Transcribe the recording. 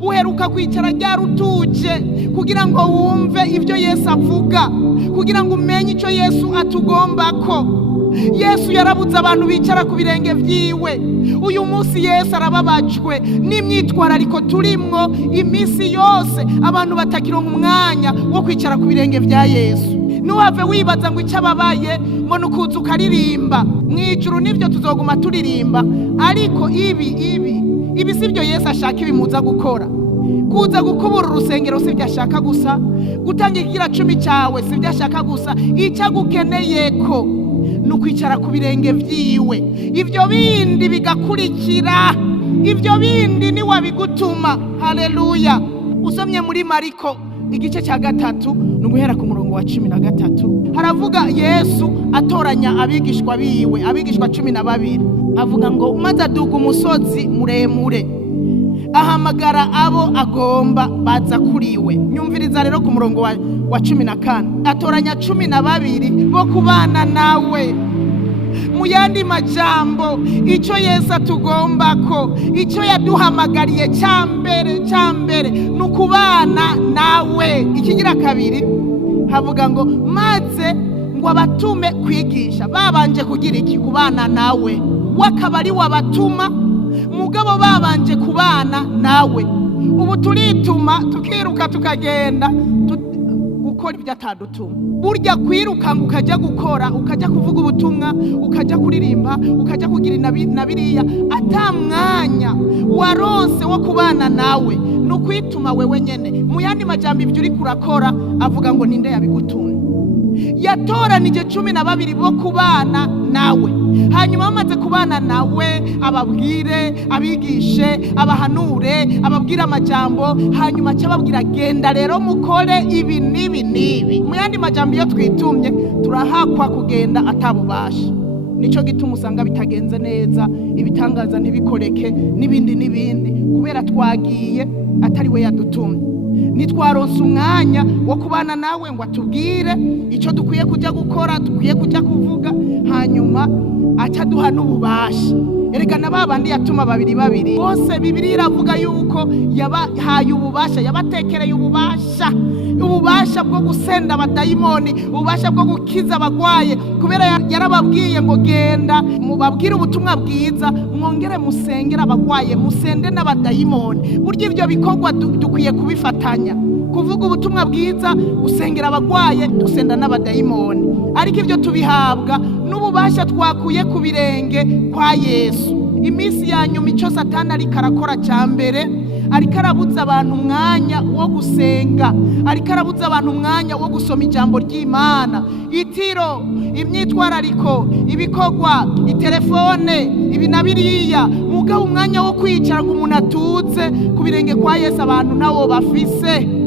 uheruka kwicara ryari utuje kugira ngo wumve ibyo Yesu avuga, kugira ngo umenye icyo Yesu atugombako. Yesu yarabuze abantu bicara ku birenge vyiwe. Uyu munsi Yesu arababajwe n'imyitwarariko turimwo iminsi yose, abantu batakironka umwanya wo kwicara ku birenge vya Yesu. Nuhave wibaza ngo icyo ababaye ngo nukuza ukaririmba mwijuru, nivyo tuzoguma turirimba, ariko ibi sivyo Yesu ashaka ibimuza gukora. Kuza gukubura urusengero sivyo ashaka gusa, gutanga ikigira 10 cyawe sivyo ashaka gusa, icyo agukeneyeko nukwicara ku birenge vyiwe. Ivyo bindi bigakurikira, ivyo bindi ni wabigutuma. Haleluya. Usomye muri Mariko igice cya 3 nuguhera ku murongo wa 13, haravuga Yesu atoranya abigishwa biwe, abigishwa 12, avuga ngo maze aduga umusozi muremure, ahamagara abo agomba baza kuriwe. Nyumviriza rero ku murongo wa 14, atoranya 12 bo kubana nawe. Mu yandi majambo, icyo Yesu atugombako, icyo yaduhamagariye cyambere nukubana nawe. Ikigira 2 havuga ngo maze ngo abatume kwigisha. Babanje kugira iki? Kubana nawe. Wakabari wabatuma, mugabo babanje kubana nawe. Ubu turituma tukiruka tukagenda gukora ibyo atadutuma. Burya kwiruka ngo ukajya gukora, ukajya kuvuga ubutumwa, ukajya kuririmba, ukajya kugira nabiriya, atamwanya waronse wo kubana nawe, nukwituma wewe nyene. Mu yandi majambo ibyo uri kurakora avuga ngo ninde yabigutumye. Yatoranije 12 bo kubana nawe. Hanyuma bamaze kubana nawe, ababwire, abigishe, abahanure, ababwira amajambo, hanyuma cyababwira genda rero mukore ibi nibi. Mu yandi majambo iyo twitumye turahakwa kugenda atabubasha. Nico gituma usanga bitagenze neza, ibitangaza ntibikoreke n'ibindi, kubera twagiye atari we yadutumye. Nitwaronse umwanya wo kubana nawe ngo atubwire icyo dukwiye kujya gukora, dukwiye kujya kuvuga, hanyuma acaduha n'ububasha. Erega na babandi yatuma 2 bose Bibiliya iravuga yuko yabahaye ububasha, yabatekereye ububasha bwo gusenda abadayimoni, ububasha bwo gukiza abagwaye, kubera yarababwiye ngo genda mubabwire ubutumwa bwiza, mwongere musengera abagwaye, musende n'abadayimoni. Burya ibyo bikorwa dukwiye kubifatanya, kuvuga ubutumwa bwiza, gusengera abagwaye, dusenda n'abadayimoni. Ariko ibyo tubihabwa n'ububasha twakuye ku birenge kwa Yesu. Iminsi ya nyuma icyo Satani ariko arakora cyambere, ariko arabuza abantu umwanya wo gusenga, ariko arabuza abantu umwanya wo gusoma ijambo ry'Imana. Itiro, imyitwarariko, ibikorwa, itelefone, ibinabiriya, mugabo umwanya wo kwicara ngo umuntu atuze ku birenge kwa Yesu abantu nawo bafise.